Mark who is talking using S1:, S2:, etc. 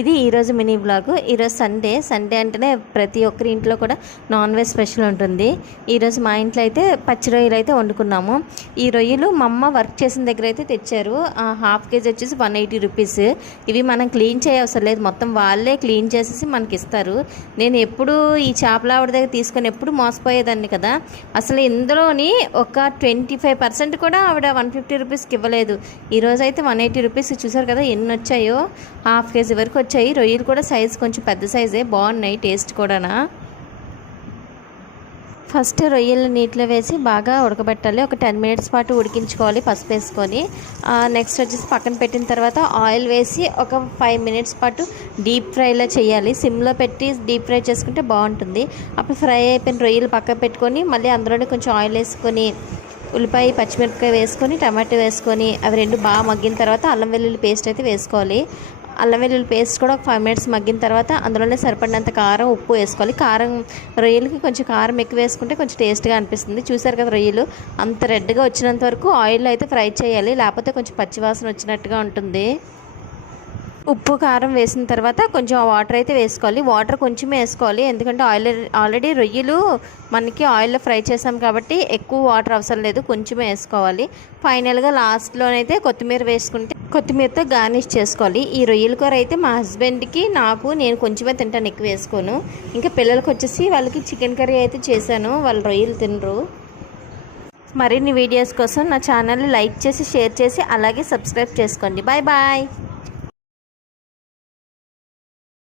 S1: ఇది ఈరోజు mini blog. ఈరోజు సండే సండే అంటేనే ప్రతి ఒక్కరి ఇంట్లో కూడా నాన్ వెజ్ స్పెషల్ ఉంటుంది. ఈరోజు మా ఇంట్లో అయితే పచ్చి రొయ్యలు అయితే వండుకున్నాము. ఈ రొయ్యలు మా అమ్మ వర్క్ చేసిన దగ్గర అయితే తెచ్చారు. ఆ హాఫ్ కేజీ వచ్చేసి వన్ ఎయిటీ రూపీస్ ఇవి మనం క్లీన్ చేయవసరం లేదు. మొత్తం వాళ్ళే క్లీన్ చేసేసి మనకి ఇస్తారు. నేను ఎప్పుడు ఈ చేపల ఆవిడ దగ్గర తీసుకొని ఎప్పుడు మోసపోయేదాన్ని కదా. అసలు ఇందులోని ఒక ట్వంటీ ఫైవ్ పర్సెంట్ కూడా ఆవిడ వన్ ఫిఫ్టీ రూపీస్కి ఇవ్వలేదు. ఈరోజు అయితే వన్ ఎయిటీ రూపీస్ చూసారు కదా ఎన్ని వచ్చాయో? హాఫ్ కేజీ వరకు వచ్చాయి. రొయ్యలు కూడా సైజ్ కొంచెం పెద్ద సైజే బాగున్నాయి టేస్ట్ కూడానా? ఫస్ట్ రొయ్యలు నీటిలో వేసి బాగా ఉడకబెట్టాలి. ఒక టెన్ మినిట్స్ పాటు ఉడికించుకోవాలి పసుపు వేసుకొని. నెక్స్ట్ వచ్చేసి పక్కన పెట్టిన తర్వాత ఆయిల్ వేసి ఒక ఫైవ్ మినిట్స్ పాటు డీప్ ఫ్రైలో చేయాలి. సిమ్లో పెట్టి డీప్ ఫ్రై చేసుకుంటే బాగుంటుంది. అప్పుడు ఫ్రై అయిపోయిన రొయ్యలు పక్కన పెట్టుకొని మళ్ళీ అందులోనే కొంచెం ఆయిల్ వేసుకొని ఉల్లిపాయ పచ్చిమిరపకాయ వేసుకొని టమాటో వేసుకొని అవి రెండు బాగా మగ్గిన తర్వాత అల్లం వెల్లుల్లి పేస్ట్ అయితే వేసుకోవాలి. అల్లం వెల్లుల్లి పేస్ట్ కూడా ఒక ఫైవ్ మినిట్స్ మగ్గిన తర్వాత అందులోనే సరిపడినంత కారం ఉప్పు వేసుకోవాలి. కారం రొయ్యలకి కొంచెం కారం ఎక్కువ వేసుకుంటే కొంచెం టేస్ట్గా అనిపిస్తుంది. చూసారు కదా రొయ్యలు? అంత రెడ్గా వచ్చినంత వరకు ఆయిల్లో అయితే ఫ్రై చేయాలి. లేకపోతే కొంచెం పచ్చివాసన వచ్చినట్టుగా ఉంటుంది. ఉప్పు కారం వేసిన తర్వాత కొంచెం వాటర్ అయితే వేసుకోవాలి. వాటర్ కొంచెమే వేసుకోవాలి. ఎందుకంటే ఆయిల్ ఆల్రెడీ రొయ్యలు మనకి ఆయిల్లో ఫ్రై చేసాం కాబట్టి ఎక్కువ వాటర్ అవసరం లేదు. కొంచెమే వేసుకోవాలి. ఫైనల్గా లాస్ట్లోనైతే కొత్తిమీర వేసుకుంటే కొత్తిమీరతో గార్నిష్ చేసుకోవాలి. ఈ రొయ్యల కూర అయితే మా హస్బెండ్కి నాకు నేను కొంచెమే తింటాను ఎక్కువ వేసుకోను. ఇంకా పిల్లలకి వచ్చేసి వాళ్ళకి చికెన్ కర్రీ అయితే చేశాను. వాళ్ళు రొయ్యలు తినరు. మరిన్ని వీడియోస్ కోసం నా ఛానల్ని లైక్ చేసి షేర్ చేసి అలాగే సబ్స్క్రైబ్ చేసుకోండి. Bye bye.